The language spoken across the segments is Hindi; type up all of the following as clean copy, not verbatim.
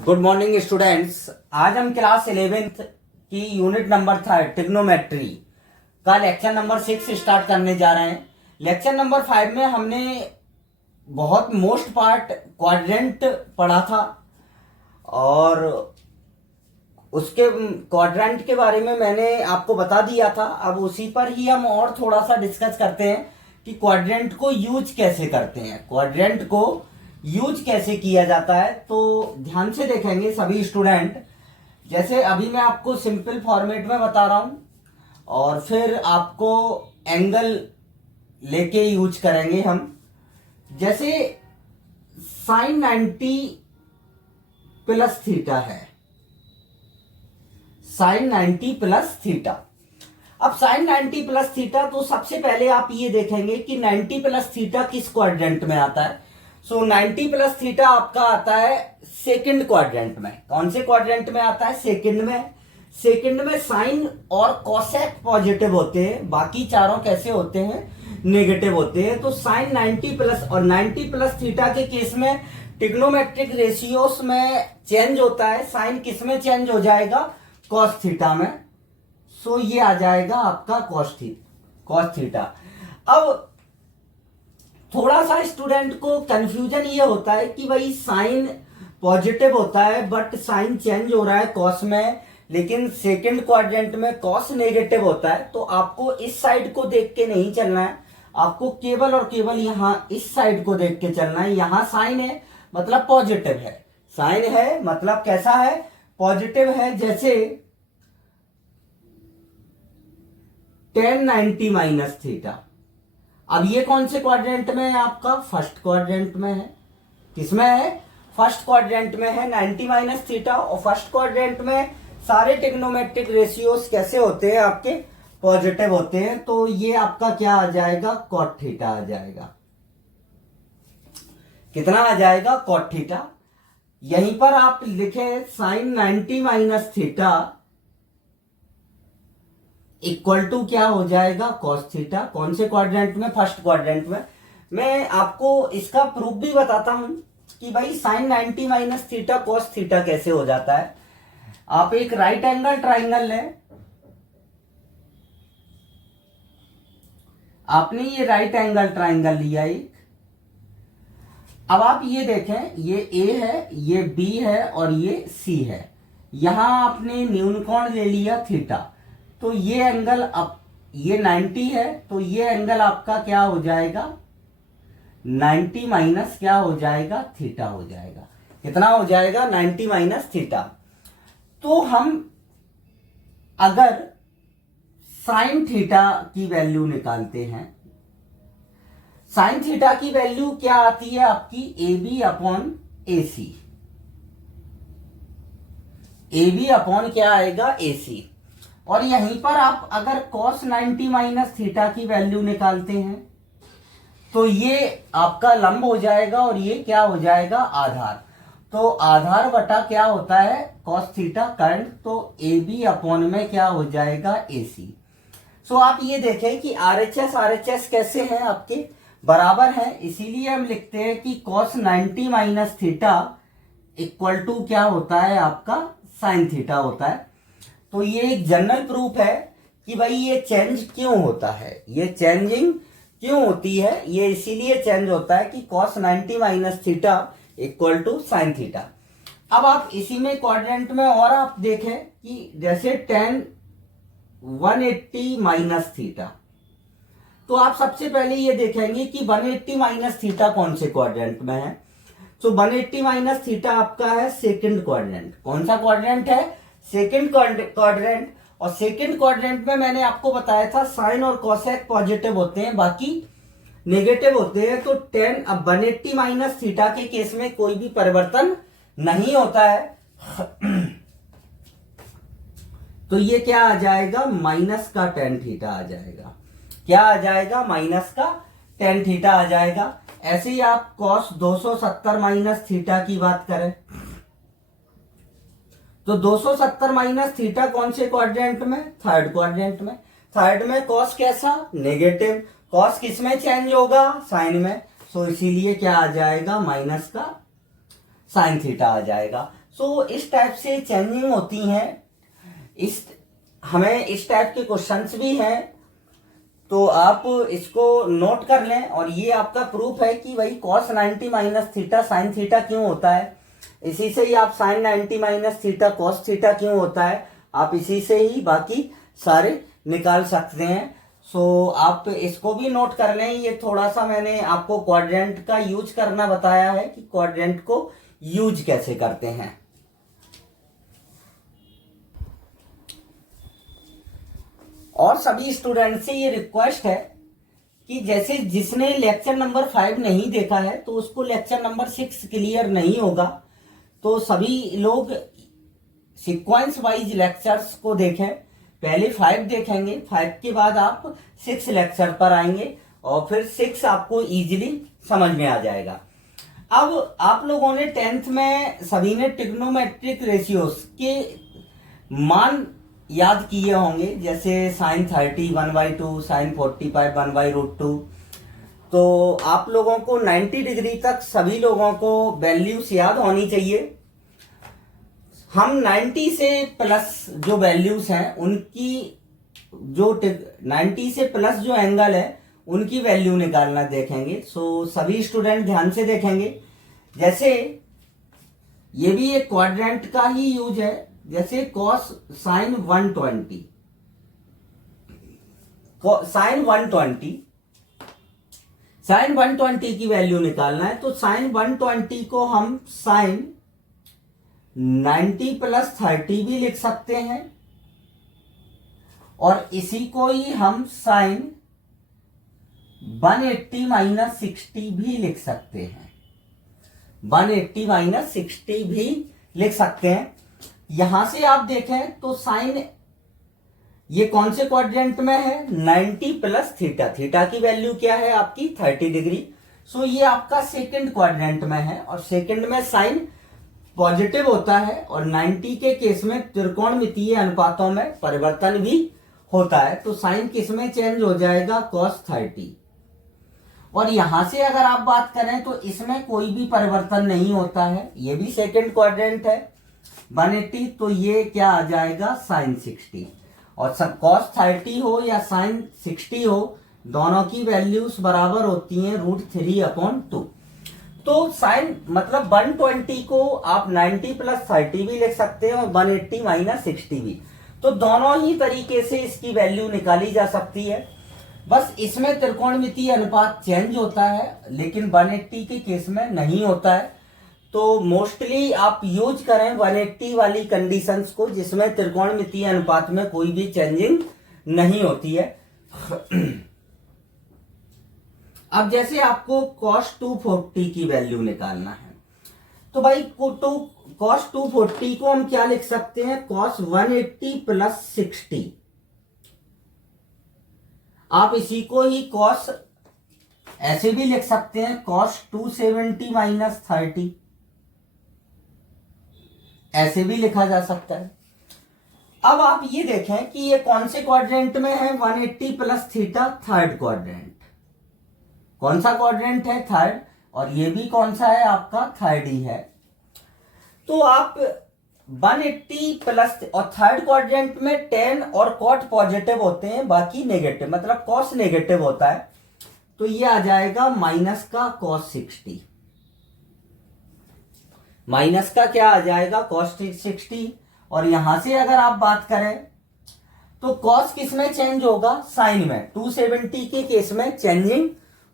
Good morning students. आज हम क्लास 11th की यूनिट नंबर 3 ट्रिग्नोमेट्री का लेक्चर नंबर 6 स्टार्ट करने जा रहे हैं। लेक्चर नंबर 5 में हमने बहुत मोस्ट पार्ट क्वाड्रेंट पढ़ा था और उसके क्वाड्रेंट के बारे में मैंने आपको बता दिया था। अब उसी पर ही हम और थोड़ा सा डिस्कस करते हैं कि क्वाड्रेंट को यूज कैसे करते हैं, क्वाड्रेंट को यूज कैसे किया जाता है। तो ध्यान से देखेंगे सभी स्टूडेंट। जैसे अभी मैं आपको सिंपल फॉर्मेट में बता रहा हूं और फिर आपको एंगल लेके यूज करेंगे हम। जैसे साइन 90 प्लस थीटा है, साइन 90 प्लस थीटा। अब साइन 90 प्लस थीटा, तो सबसे पहले आप ये देखेंगे कि 90 प्लस थीटा किस क्वाड्रेंट में आता है। सो 90 प्लस थीटा आपका आता है सेकंड क्वाड्रेंट में। कौन से क्वाड्रेंट में आता है? सेकंड में। सेकंड में साइन और कोसेक पॉजिटिव होते हैं, बाकी चारों कैसे होते हैं? नेगेटिव होते हैं। तो साइन 90 प्लस और 90 प्लस थीटा के केस में ट्रिग्नोमेट्रिक रेशियोस में चेंज होता है। साइन किस में चेंज हो जाएगा? कॉस थीटा में। सो ये आ जाएगा आपका कॉस थीटा। अब थोड़ा सा स्टूडेंट को कंफ्यूजन ये होता है कि भाई साइन पॉजिटिव होता है बट साइन चेंज हो रहा है कॉस में, लेकिन सेकंड क्वाड्रेंट में कॉस नेगेटिव होता है। तो आपको इस साइड को देख के नहीं चलना है, आपको केवल और केवल यहां इस साइड को देख के चलना है। यहां साइन है मतलब पॉजिटिव है, साइन है मतलब कैसा है? पॉजिटिव है। जैसे tan 90 माइनस थीटा। अब ये कौन से क्वाड्रेंट में है? आपका फर्स्ट क्वाड्रेंट में है। किसमें है? फर्स्ट क्वाड्रेंट में है 90 माइनस थीटा। और फर्स्ट क्वाड्रेंट में सारे ट्रिग्नोमेट्रिक रेशियोज कैसे होते हैं? आपके पॉजिटिव होते हैं। तो ये आपका क्या आ जाएगा? कॉट थीटा आ जाएगा। कितना आ जाएगा? Cot theta. यहीं पर आप लिखे sine 90 minus theta equal to क्या हो जाएगा? Cos theta. कौन से क्वाड्रेंट में? फर्स्ट क्वाड्रेंट में। मैं आपको इसका प्रूफ भी बताता हूं कि भाई sine 90 minus theta cos theta कैसे हो जाता है। आप एक राइट एंगल ट्राइंगल लें। आपने ये राइट एंगल ट्राइंगल लिया एक। अब आप ये देखें, ये ए है, ये बी है और ये सी है। यहां आपने न्यून कोण ले लिया थीटा। तो ये एंगल, अब ये 90 है तो ये एंगल आपका क्या हो जाएगा? 90 माइनस क्या हो जाएगा? थीटा हो जाएगा। कितना हो जाएगा? 90 माइनस थीटा। तो हम अगर साइन थीटा की वैल्यू निकालते हैं, साइन थीटा की वैल्यू क्या आती है आपकी? A B upon A C. A B upon क्या आएगा? ए सी। और यहीं पर आप अगर cos 90 माइनस थीटा की वैल्यू निकालते हैं तो ये आपका लंब हो जाएगा और ये क्या हो जाएगा? आधार। तो आधार बटा क्या होता है? cos theta current. तो ए बी अपॉन में क्या हो जाएगा? ए सी। सो आप ये देखें कि RHS कैसे हैं? आपके बराबर है। इसीलिए हम लिखते हैं कि cos 90 minus theta equal to क्या होता है? आपका साइन थीटा होता है। तो ये एक जनरल प्रूफ है कि भाई ये चेंज क्यों होता है, ये चेंजिंग क्यों होती है। ये इसीलिए चेंज होता है कि cos 90 minus theta equal to sine theta. अब आप इसी में क्वाड्रेंट में और आप देखें कि जैसे tan 180 माइनस थीटा। तो आप सबसे पहले ये देखेंगे कि 180 माइनस थीटा कौन से क्वाड्रेंट में है। तो 180 माइनस थीटा आपका है सेकंड क्वाड्रेंट। कौन सा क्वाड्रेंट है? Second quadrant. और सेकंड क्वाड्रेंट में मैंने आपको बताया था साइन और कोसेक पॉजिटिव होते हैं, बाकी नेगेटिव होते हैं। तो 180 माइनस थीटा के केस में कोई भी परिवर्तन नहीं होता है। तो ये क्या आ जाएगा? माइनस का tan थीटा आ जाएगा। क्या आ जाएगा? माइनस का tan थीटा आ जाएगा। ऐसे ही आप cos 270 माइनस थीटा की बात करें तो 270 माइनस थीटा कौन से क्वाड्रेंट में? थर्ड क्वाड्रेंट में। थर्ड में कॉस कैसा? नेगेटिव। कॉस किस में चेंज होगा? साइन में। सो इसीलिए क्या आ जाएगा? माइनस का साइन थीटा आ जाएगा। सो इस टाइप से चेंजिंग होती हैं। हमें इस टाइप के क्वेश्चंस भी हैं, तो आप इसको नोट कर लें। और ये आपका प्रूफ है कि भाई cos 90 minus theta sine theta क्यों होता है। इसी से ही आप sin 90 minus theta cos theta क्यों होता है, आप इसी से ही बाकी सारे निकाल सकते हैं। सो आप इसको भी नोट कर लें। ये थोड़ा सा मैंने आपको क्वाड्रेंट का यूज करना बताया है कि क्वाड्रेंट को यूज कैसे करते हैं। और सभी स्टूडेंट से ये रिक्वेस्ट है कि जैसे जिसने लेक्चर नंबर 5 नहीं देखा है तो उसको लेक्चर नंबर 6 क्लियर नहीं होगा, तो सभी लोग सीक्वेंस वाइज लेक्चर्स को देखें। पहले 5 देखेंगे, 5 के बाद आप 6 लेक्चर पर आएंगे और फिर 6 आपको इजीली समझ में आ जाएगा। अब आप लोगों ने 10th में सभी ने ट्रिग्नोमेट्रिक रेशियोज के मान याद किए होंगे, जैसे sin 30 1/2, sin 45 1/√2। तो आप लोगों को 90 डिग्री तक सभी लोगों को वैल्यूज याद होनी चाहिए। हम 90 से प्लस जो वैल्यूज हैं उनकी, जो 90 से प्लस जो एंगल है उनकी वैल्यू निकालना देखेंगे। सो सभी स्टूडेंट ध्यान से देखेंगे। जैसे ये भी एक क्वाड्रेंट का ही यूज है, जैसे cos sin 120, sin 120 की वैल्यू निकालना है। तो sin 120 को हम sin 90 प्लस 30 भी लिख सकते हैं, और इसी को ही हम sin 180 माइनस 60 भी लिख सकते हैं। 180 माइनस 60 भी लिख सकते हैं। यहां से आप देखें तो साइन ये कौन से क्वाड्रेंट में है, 90 प्लस थीटा। थीटा की वैल्यू क्या है आपकी 30 डिग्री। सो ये आपका सेकंड क्वाड्रेंट में है, और सेकंड में साइन पॉजिटिव होता है, और 90 के केस में त्रिकोणमितीय अनुपातों में परिवर्तन भी होता है। तो साइन किस में चेंज हो जाएगा, cos 30। और यहां से अगर आप बात करें तो इसमें कोई भी परिवर्तन नहीं होता है, ये भी सेकंड क्वाड्रेंट है 180, तो ये क्या आ जाएगा sin 60। और सब cos 30 हो या sin 60 हो, दोनों की वैल्यूज बराबर होती हैं √3/2। तो sin मतलब 120 को आप 90 प्लस 30 भी लिख सकते हैं, और 180 माइनस 60 भी। तो दोनों ही तरीके से इसकी वैल्यू निकाली जा सकती है। बस इसमें त्रिकोणमितीय अनुपात चेंज होता है, लेकिन 180 के केस में नहीं होता है। तो मोस्टली आप यूज करें 180 वाली कंडीशंस को, जिसमें त्रिकोणमितीय अनुपात में कोई भी चेंजिंग नहीं होती है। अब जैसे आपको cos 240 की वैल्यू निकालना है, तो भाई cos 240 को हम क्या लिख सकते हैं, cos 180 प्लस 60। आप इसी को ही cos ऐसे भी लिख सकते हैं, cos 270 माइनस 30, ऐसे भी लिखा जा सकता है। अब आप ये देखें कि ये कौन से क्वाड्रेंट में है, 180 प्लस थीटा थर्ड क्वाड्रेंट। कौन सा क्वाड्रेंट है, थर्ड, और ये भी कौन सा है आपका, थर्ड ही है। तो आप 180 प्लस, और थर्ड क्वाड्रेंट में tan और cot पॉजिटिव होते हैं, बाकी नेगेटिव, मतलब cos नेगेटिव होता है। तो ये आ जाएगा माइनस का cos 60, माइनस का क्या आ जाएगा cos 60। और यहां से अगर आप बात करें तो cos किस में चेंज होगा, साइन में। 270 के केस में चेंजिंग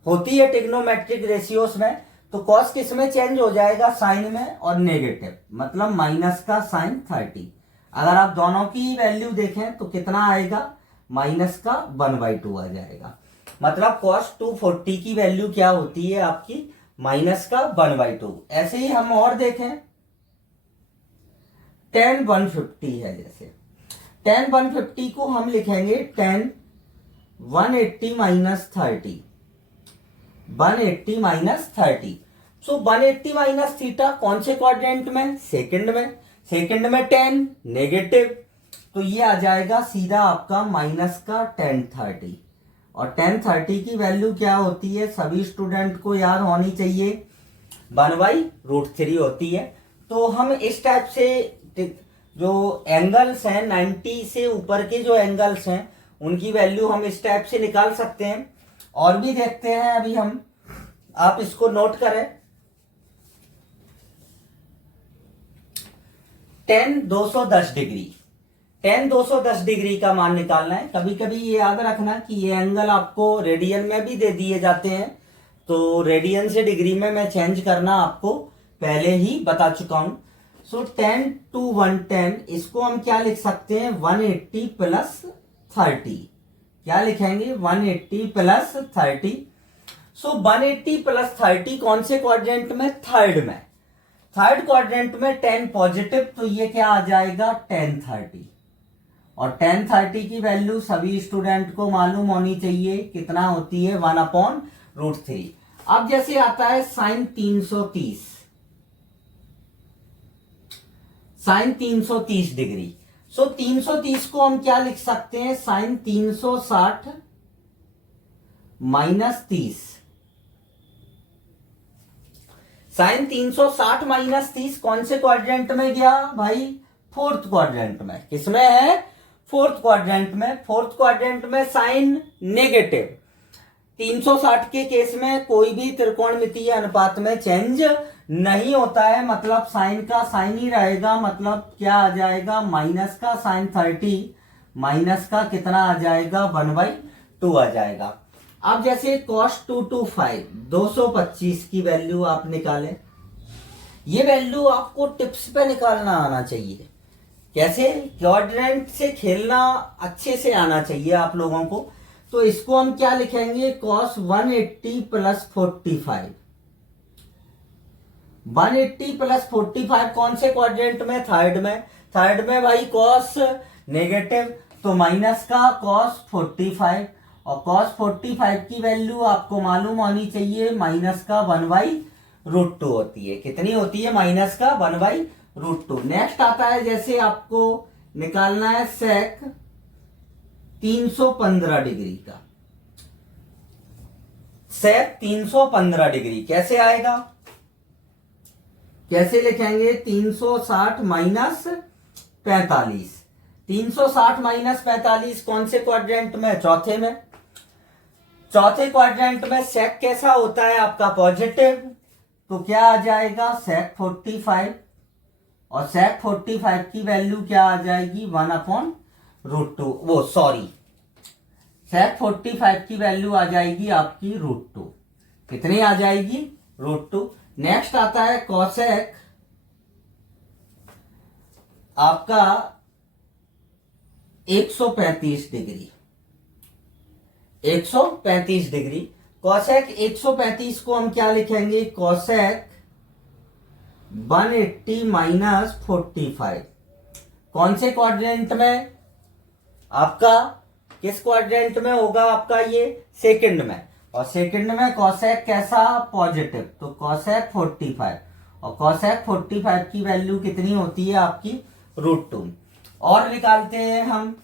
होती है ट्रिग्नोमेट्रिक रेशियोज में, तो cos किस में चेंज हो जाएगा, साइन में, और नेगेटिव मतलब माइनस का sin 30। अगर आप दोनों की वैल्यू देखें तो कितना आएगा, माइनस का 1/2 आ जाएगा। मतलब cos 240 की वैल्यू क्या होती है आपकी, माइनस का 1/2। ऐसे ही हम और देखें, tan 150 है, जैसे tan 150 को हम लिखेंगे tan 180 माइनस 30, 180 माइनस 30। सो 180 माइनस थीटा कौन से क्वाड्रेंट में, सेकंड में। सेकंड में tan नेगेटिव, तो ये आ जाएगा सीधा आपका माइनस का tan 30। और tan 30 की वैल्यू क्या होती है, सभी स्टूडेंट को याद होनी चाहिए, 1/√3 होती है। तो हम इस टाइप से जो एंगल्स हैं 90 से ऊपर के जो एंगल्स हैं उनकी वैल्यू हम इस टाइप से निकाल सकते हैं। और भी देखते हैं अभी हम, आप इसको नोट करें। tan 210 डिग्री, tan 210 डिग्री का मान निकालना है। कभी कभी ये याद रखना कि ये एंगल आपको रेडियन में भी दे दिए जाते हैं, तो रेडियन से डिग्री में मैं चेंज करना आपको पहले ही बता चुका हूं। सो 10 to 110, इसको हम क्या लिख सकते हैं, 180 प्लस 30। क्या लिखेंगे, 180 प्लस 30। सो 180 प्लस 30 कौन से क्वाड्रेंट में, थर्ड में। थर्ड क्वाड्रेंट में 10 पॉजिटिव, तो ये क्या आ जाएगा, tan 30। और tan 30 की वैल्यू सभी स्टूडेंट को मालूम होनी चाहिए, कितना होती है, 1/√3। अब जैसे आता है sin 330, sin 330 डिग्री। सो 330 को हम क्या लिख सकते हैं, sin 360 माइनस 30। sin 360 माइनस 30 कौन से क्वाड्रेंट में गया भाई, फोर्थ क्वाड्रेंट में। किसमें है, फोर्थ क्वाड्रेंट में। फोर्थ क्वाड्रेंट में साइन नेगेटिव। 360 के केस में कोई भी त्रिकोणमितीय अनुपात में चेंज नहीं होता है, मतलब साइन का साइन ही रहेगा। मतलब क्या आ जाएगा, माइनस का साइन 30 माइनस का कितना आ जाएगा, 1/2 आ जाएगा। अब जैसे cos 225 225 की वैल्यू आप निकालें। ये वैल्यू आपको टिप्स पे निकालना आना चाहिए। कैसे, क्वाड्रेंट से खेलना अच्छे से आना चाहिए आप लोगों को। तो इसको हम क्या लिखेंगे, cos 180 प्लस 45। 180 प्लस 45 कौन से क्वाड्रेंट में, थर्ड में। थर्ड में भाई cos नेगेटिव, तो माइनस का cos 45। और cos 45 की वैल्यू आपको मालूम होनी चाहिए, माइनस का 1/√2 होती है। कितनी होती है, माइनस का 1/√2। नेक्स्ट आता है, जैसे आपको निकालना है sec 315 डिग्री का। sec 315 डिग्री कैसे आएगा, कैसे लिखेंगे, 360 माइनस 45। 360 माइनस 45 कौन से क्वाड्रेंट में, चौथे में। चौथे क्वाड्रेंट में sec कैसा होता है आपका, पॉजिटिव, तो क्या आ जाएगा, sec 45। और sec 45 की वैल्यू क्या आ जाएगी, 1/√2। वो सॉरी, sec 45 की वैल्यू आ जाएगी आपकी √2। कितनी आ जाएगी, √2। नेक्स्ट आता है cosec आपका 135 डिग्री। 135 डिग्री cosec 135 को हम क्या लिखेंगे, cosec 180 माइनस 45। कौन से क्वाड्रेंट में आपका, किस क्वाड्रेंट में होगा आपका, ये सेकंड में। और सेकंड में cosec कैसा, पॉजिटिव, तो cosec 45। और cosec 45 की वैल्यू कितनी होती है आपकी, √2। और निकालते हैं हम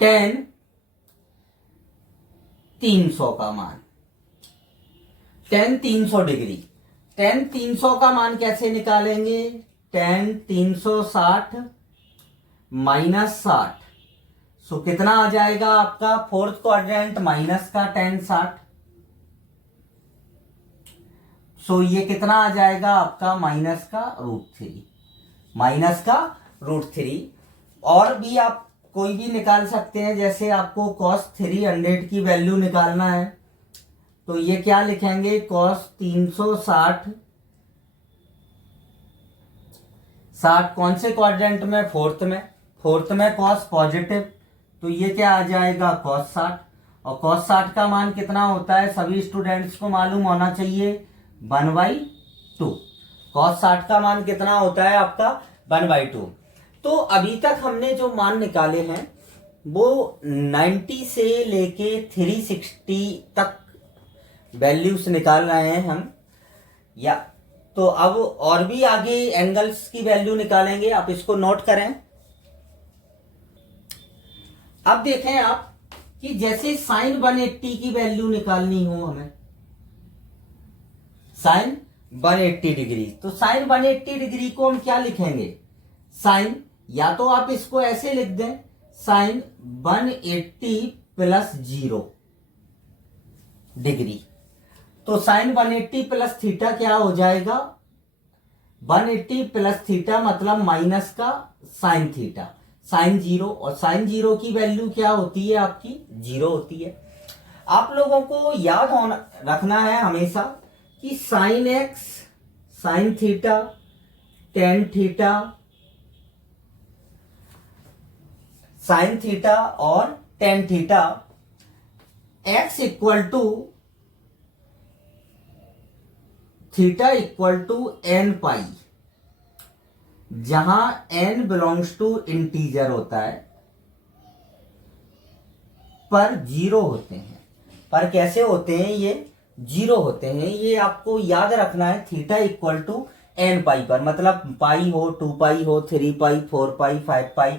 tan 300 का मान। tan 300 डिग्री, tan 300 का मान कैसे निकालेंगे, tan 360 माइनस 60। सो कितना आ जाएगा आपका, फोर्थ क्वाड्रेंट माइनस का tan 60। सो ये कितना आ जाएगा आपका, माइनस का √3। माइनस का √3। और भी आप कोई भी निकाल सकते हैं, जैसे आपको cos 300 की वैल्यू निकालना है, तो ये क्या लिखेंगे, cos 360 60 कौन से क्वाड्रेंट में, फोर्थ में। फोर्थ में cos पॉजिटिव, तो ये क्या आ जाएगा, cos 60। और cos 60 का मान कितना होता है, सभी स्टूडेंट्स को मालूम होना चाहिए, 1/2। cos 60 का मान कितना होता है आपका, 1/2। तो अभी तक हमने जो मान निकाले हैं वो 90 से लेके 360 तक वैल्यूज निकाल रहे हैं हम, या तो अब और भी आगे एंगल्स की वैल्यू निकालेंगे, आप इसको नोट करें। अब देखें आप कि जैसे साइन 180 की वैल्यू निकालनी हो हमें, साइन 180 डिग्री, तो साइन 180 डिग्री को हम क्या लिखेंगे, साइन, या तो आप इसको ऐसे लिख दें, साइन 180 प्लस 0 डिग्री। तो साइन 180 प्लस थीटा क्या हो जाएगा, 180 प्लस थीटा मतलब माइनस का साइन थीटा, साइन 0, और साइन 0 की वैल्यू क्या होती है आपकी, 0 होती है। आप लोगों को याद होना रखना है हमेशा कि sine x, sine theta, tan theta, sine theta और tan theta, x equal to theta equal to n pi, जहां n बिलोंग्स टू इंटीजर होता है, पर 0 होते हैं। पर कैसे होते हैं, ये 0 होते हैं, ये आपको याद रखना है। थीटा इक्वल टू एन पाई पर, मतलब पाई हो, 2 पाई हो, 3 पाई, 4 पाई, 5 पाई,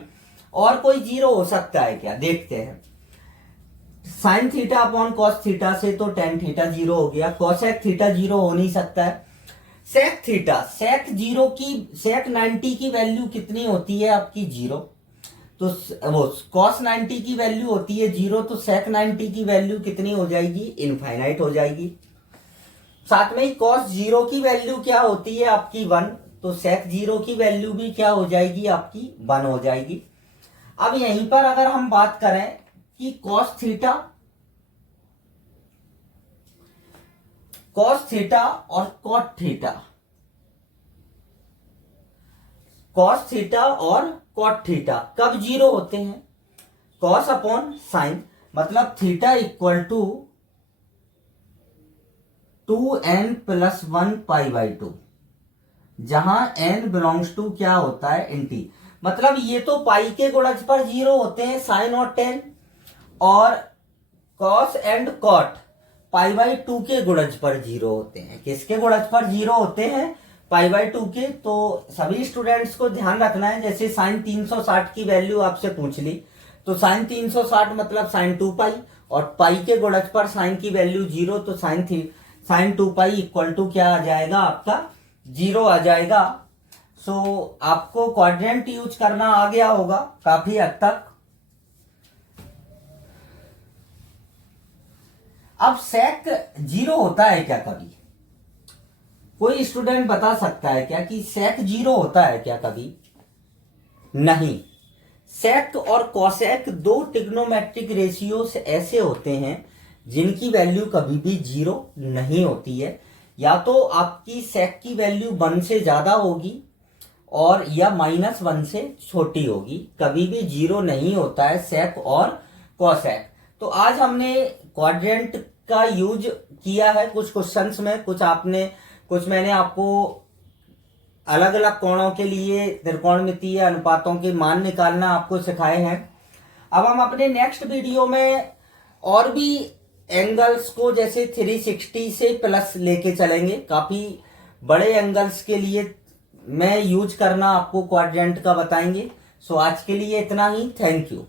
और कोई 0 हो सकता है क्या, देखते हैं। Sine theta upon cos theta से तो टेन थीटा 0 हो गया, कॉसेक थीटा 0 हो नहीं सकता है। सेक थीटा, सेक 0 की, सेक 90 की वैल्यू कितनी होती है आपकी, 0, तो वो कॉस 90 की वैल्यू होती है 0, तो सेक 90 की वैल्यू कितनी हो जाएगी, इनफाइनाइट हो जाएगी। साथ में ही कॉस 0 की वैल्यू क्या होती है आपकी 1, तो सेक 0 की वैल्यू भी क्या हो जाएगी आपकी 1 हो जाएगी। अब यहीं पर अगर हम बात करें कि कॉस थीटा, कॉस थीटा और कॉट थीटा, कॉस थीटा और कॉट थीटा कब 0 होते हैं, कॉस अपॉन साइन, मतलब theta equal to 2n plus 1 pi by 2, जहां n बिलोंग्स टू क्या होता है, इंटी, मतलब ये तो पाई के गुणज पर 0 होते हैं साइन और टेन, और cos and cot pi by 2 के गुणज पर 0 होते हैं। किसके गुणज पर 0 होते हैं, पाई बाई 2 के। तो सभी स्टूडेंट्स को ध्यान रखना है, जैसे साइन 360 की वैल्यू आपसे पूछ ली, तो साइन 360 मतलब साइन 2 पाई, और पाई के गुणज पर साइन की वैल्यू 0, तो साइन 2 पाई इक्वल टू क्या आ जाएगा आपका, 0 आ जाएगा। सो आपको क्वाड्रेंट यूज करना आ गया होगा काफी हद तक। अब सेक 0 होता है क्या कभी, कोई स्टूडेंट बता सकता है क्या कि सेक 0 होता है क्या कभी, नहीं। सेक और कॉसेक दो ट्रिग्नोमेट्रिक रेशियोस ऐसे होते हैं जिनकी वैल्यू कभी भी 0 नहीं होती है, या तो आपकी सेक की वैल्यू 1 से ज्यादा होगी और या -1 से छोटी होगी, कभी भी 0 नहीं होता है सेक और कॉसेक। तो आज हमने क्वाड्रेंट का यूज किया है कुछ क्वेश्चंस में, कुछ मैंने आपको अलग अलग कोणों के लिए त्रिकोणमितीय अनुपातों के मान निकालना आपको सिखाए हैं। अब हम अपने नेक्स्ट वीडियो में और भी एंगल्स को जैसे 360 से प्लस लेके चलेंगे, काफी बड़े एंगल्स के लिए मैं यूज करना आपको क्वाड्रेंट का बताएंगे। सो आज के लिए इतना ही, थैंक यू।